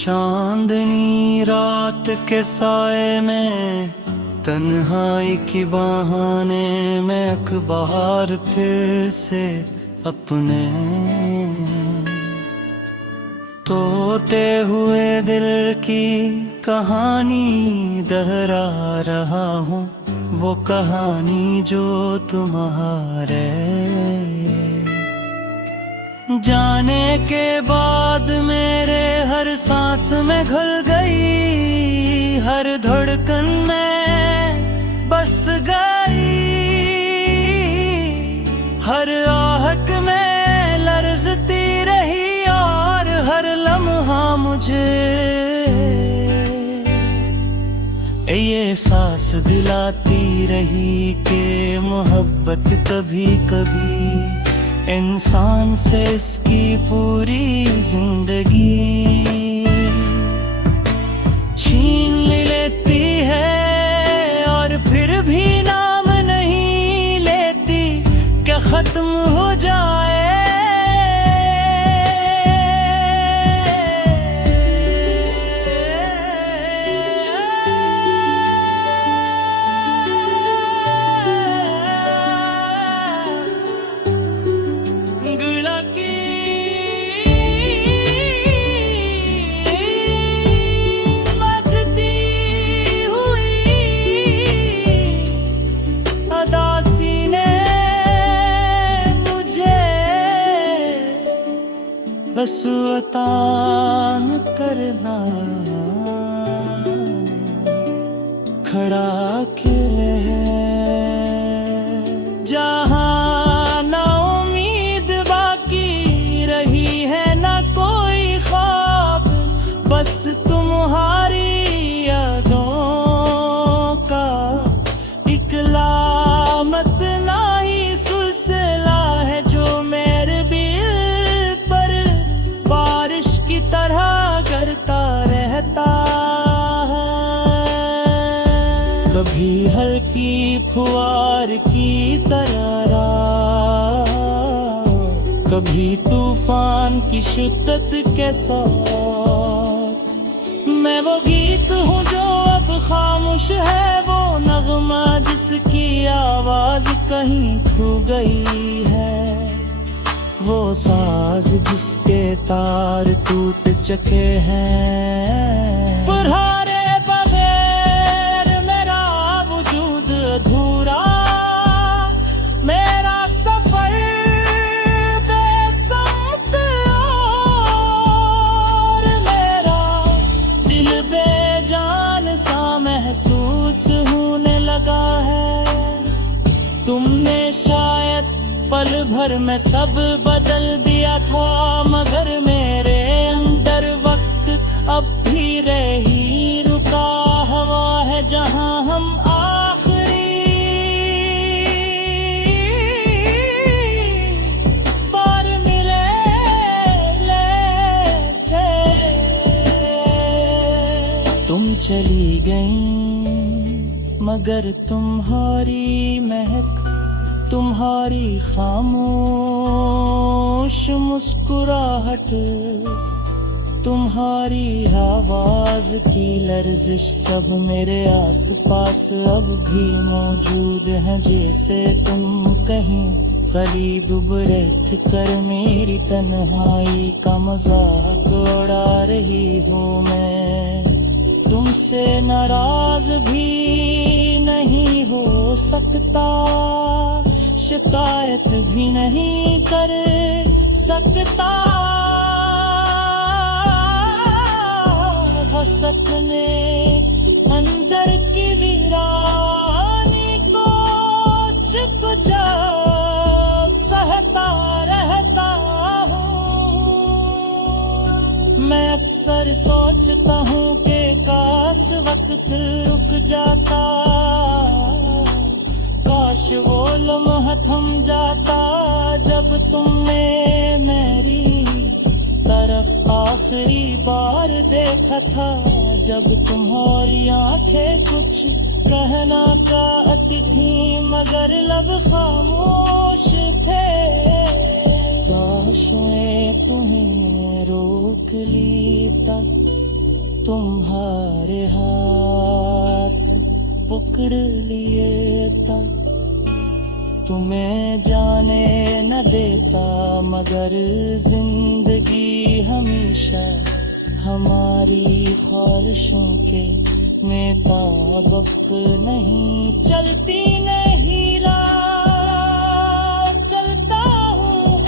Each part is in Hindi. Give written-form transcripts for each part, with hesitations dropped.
चांदनी रात के साए में तन्हाई की बहाने में अखबार फिर से अपने तोते हुए दिल की कहानी दोहरा रहा हूँ, वो कहानी जो तुम्हारे जाने के बाद मेरे हर सांस में घुल गई, हर धड़कन में बस गई, हर आहट में लर्जती रही और हर लम्हा मुझे ये सांस दिलाती रही कि मोहब्बत कभी कभी इंसान से इसकी पूरी जिंदगी छीन लेती है और फिर भी नाम नहीं लेती क्या खत्म हो जाए। बस अता न करना खड़ा के जहाँ ना उम्मीद बाकी रही है ना कोई ख्वाब, बस तुम्हारी यादों का इकलामत ना ही सिलसिला है जो मेरे दिल पर बारिश की तरह गिरता रहता है। कभी हल्की फुहार की तरह, कभी तूफान की शिद्दत के साथ। मैं वो गीत हूँ जो अब खामोश है, वो नगमा जिसकी आवाज कहीं खो गई है, वो साज जिसके तार टूट चुके हैं। पुरहारे बगैर मेरा वजूद अधूरा, मेरा सफर बेसमत और मेरा दिल बेजान सा महसूस होने लगा है। तुमने शायद पल भर में सब बदल दिया था, मगर मेरे अंदर वक्त अब भी रही रुका हुआ है जहां हम आखिरी बार मिले थे। तुम चली गई मगर तुम्हारी महक, तुम्हारी खामोश मुस्कुराहट, तुम्हारी आवाज की लर्जिश सब मेरे आसपास अब भी मौजूद हैं। जैसे तुम कहीं करीब बैठ कर मेरी तन्हाई का मजाक उड़ा रही हो। मैं तुमसे नाराज भी नहीं हो सकता, शिकायत भी नहीं कर सकता, हो सकने अंदर की वीरानी को चुपचाप सहता रहता हूँ। मैं अक्सर सोचता हूँ कि काश वक्त रुक जाता, काश वो लम्हा थम जाता जब तुमने मेरी तरफ आखिरी बार देखा था, जब तुम्हारी आंखें कुछ कहना चाहती थी मगर लब खामोश थे। काश मैं तुम्हें रोक लेता, तुम्हारे हाथ पकड़ लिए था, तुम्हें जाने न देता, मगर जिंदगी हमेशा हमारी ख्वाहिशों के मुताबिक नहीं चलती, नहीं राह चलता हूँ,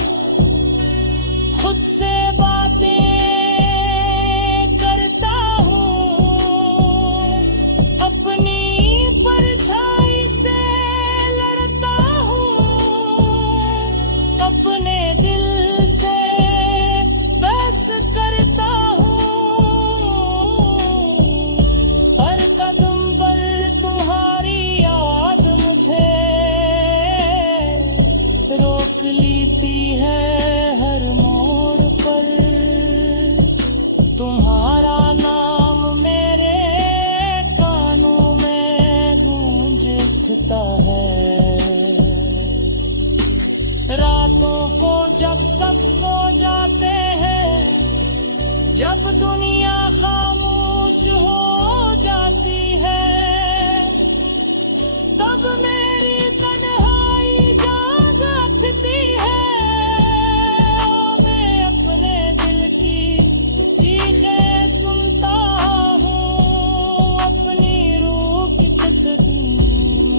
खुद से बातें करता हूँ, अपनी परछाई से लड़ता हूँ, अपने दिल से बहस करता हूँ, हर कदम पर तुम्हारी याद मुझे रोक लेती है, हर मोड़ पर तुम्हारा नाम मेरे कानों में गूंजता है। रातों को जब सब सो जाते हैं, जब दुनिया खामोश हो जाती है, तब मेरी तन्हाई जाग उठती है, मैं अपने दिल की चीखें सुनता हूँ, अपनी रूह की तड़प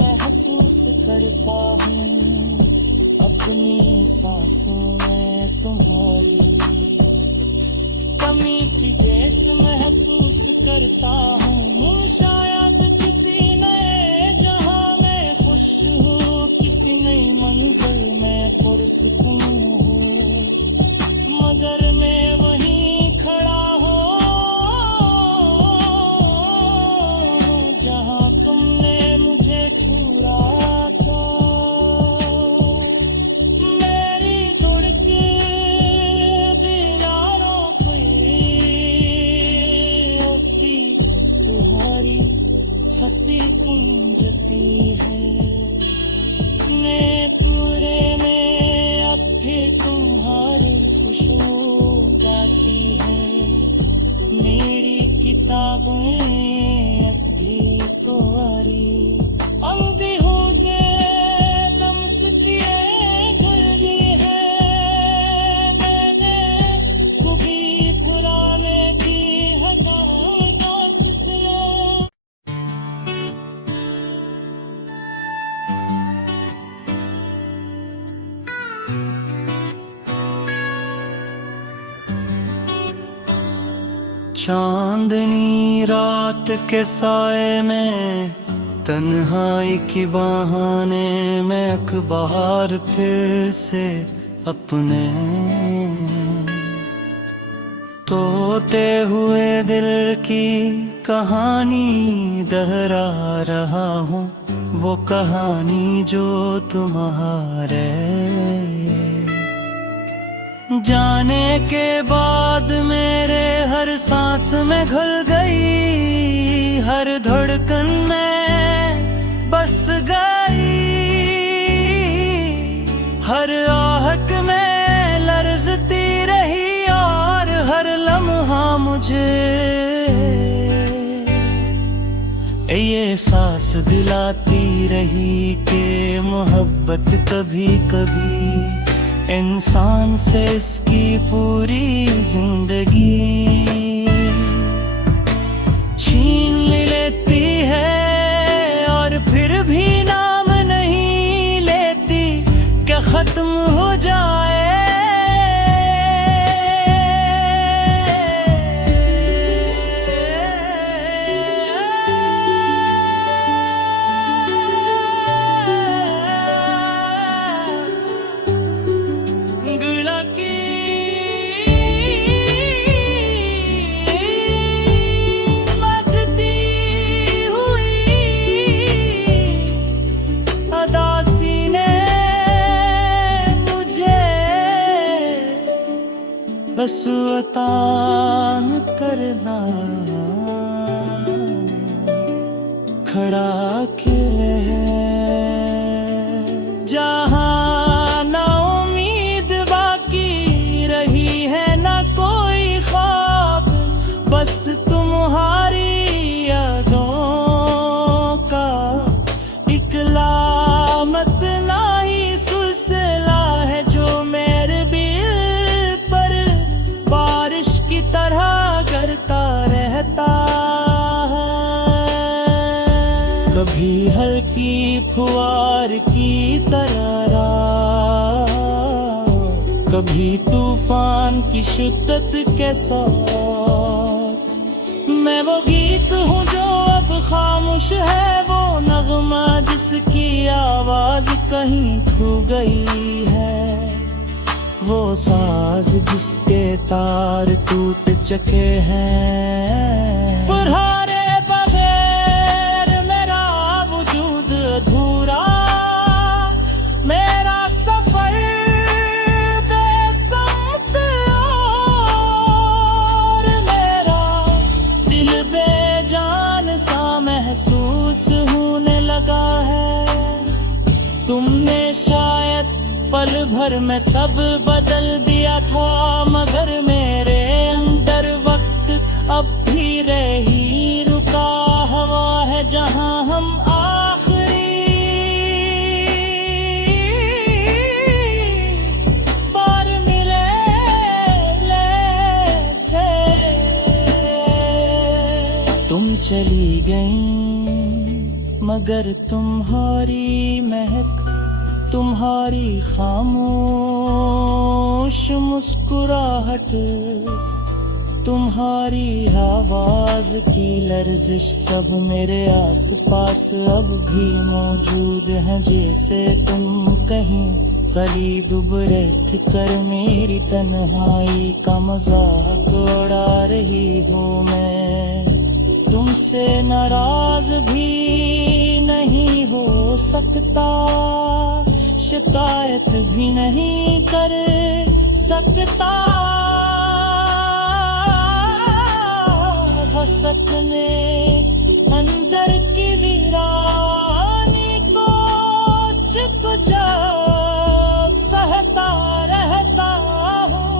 महसूस करता हूँ, अपनी सांसों में तुम्हारी कमी की ठेस महसूस करता हूँ, शायद किसी नए जहां में खुश हूँ, किसी नई मंजिल में पुरसुकून हूँ, मगर मैं वहीं खड़ा हूँ जहां तुमने मुझे छुआ था। मेरी धुड़के भी यारों की होती, तुम्हारी फंसी कुंजती है, मैं पूरे में अब फिर तुम्हारी खुशबू गाती है, मेरी किताबें अब भी तुम्हारी अंधी हो गए, दम से पिए घुल गई है, मैंने कभी पुराने की हजार दोस्त से चांदनी रात के साए में तन्हाई की बहाने में अखबार फिर से अपने तोते हुए दिल की कहानी दोहरा रहा हूँ, वो कहानी जो तुम्हारे जाने के बाद मेरे हर सांस में घुल गई, हर धड़कन में बस गई, हर आहट में लर्जती रही और हर लम्हा मुझे ये सांस दिलाती रही कि मोहब्बत कभी कभी इंसान से इसकी पूरी जिंदगी छीन लेती है, और फिर भी नाम नहीं लेती कि खत्म हो जाए। बस वतान करना खड़ा के जहाँ ना उम्मीद बाकी रही है ना कोई ख्वाब, बस तुम्हारी कभी हल्की फुहार की तरह, कभी तूफान की शिद्दत के साथ। मैं वो गीत हूँ जो अब खामोश है, वो नगमा जिसकी आवाज कहीं खो गई है, वो साज जिसके तार टूट चुके हैं। पुरहारे बगैर मेरा वजूद अधूरा, मेरा सफर बेसमत और मेरा दिल बेजान सा महसूस होने लगा है। तुमने शायद पल भर में सब बदल दिया था, मगर मेरे अंदर वक्त अब भी रही रुका हवा है जहां हम आखिरी बार मिले थे। तुम चली गई मगर तुम्हारी महक, तुम्हारी खामोश मुस्कुराहट, तुम्हारी आवाज की लर्जिश सब मेरे आसपास अब भी मौजूद हैं। जैसे तुम कहीं करीब बैठ कर मेरी तन्हाई का मजाक उड़ा रही हो। मैं तुमसे नाराज भी नहीं हो सकता, शिकायत भी नहीं कर सकता। सकने अंदर की वीरानी को चुप जाग सहता रहता हूँ।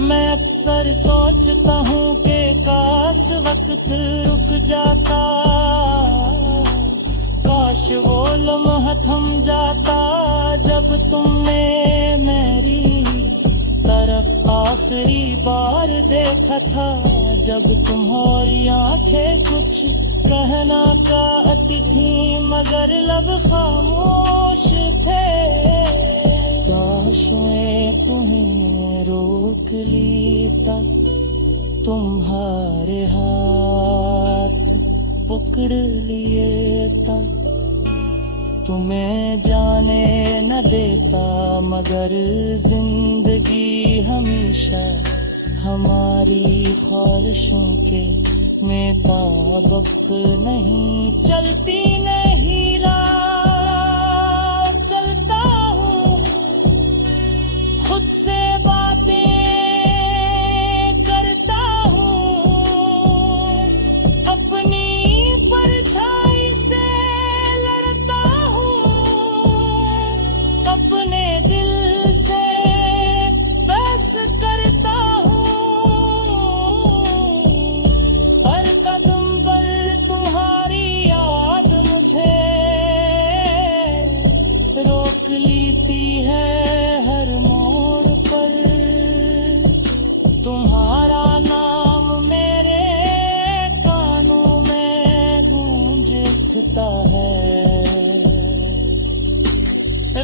मैं अक्सर सोचता हूँ कि काश वक्त रुक जाता, काश वो लम्हा थम जाता जब तुमने मेरी तरफ आखिरी बार देखा था। जब तुम्हारी आंखें कुछ कहना चाहती थी मगर लब खामोश थे। काश मैं तुम्हें रोक लेता, तुम्हारे हाथ पकड़ लेता, तुम्हें जाने न देता, मगर जिंदगी हमेशा हमारी ख्वाहिशों के मुताबिक नहीं चलती। नहीं ला चलता हूँ खुद से बातें करता हूँ, अपनी परछाई से लड़ता हूँ, अपने दिल से बहस करता हूँ। हर कदम पर तुम्हारी याद मुझे रोक लेती है, हर मोड़ पर तुम्हारा नाम मेरे कानों में गूंजता है।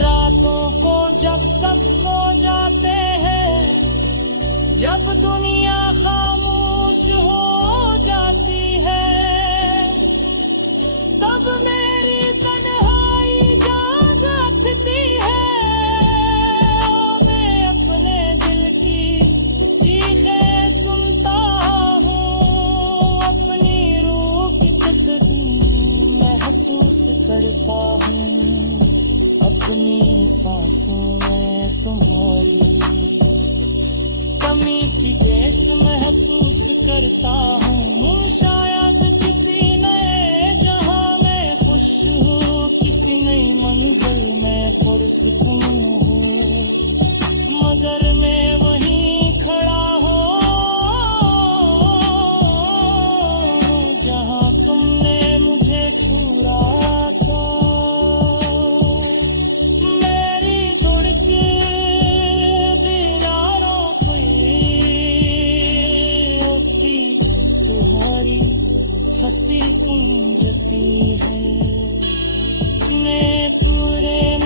रातों को जब सब सो जाते हैं, जब दुनिया खामोश हो जाती है, तब मेरी तन्हाई जाग उठती है। मैं अपने दिल की चीखें सुनता हूँ, अपनी रूह की तितर महसूस करता हूँ, अपनी सांसों में तुम्हारी कमी की ठेस महसूस करता हूँ। शायद किसी नए जहां में खुश हूँ, किसी नई मंजिल में पुरसुकून हूँ, मगर मैं वहीं खड़ा हूँ जहां तुमने मुझे छुआ था। मेरी धुड़की दीवारों की होती तुम्हारी फंसी कुंजती है मैं पूरे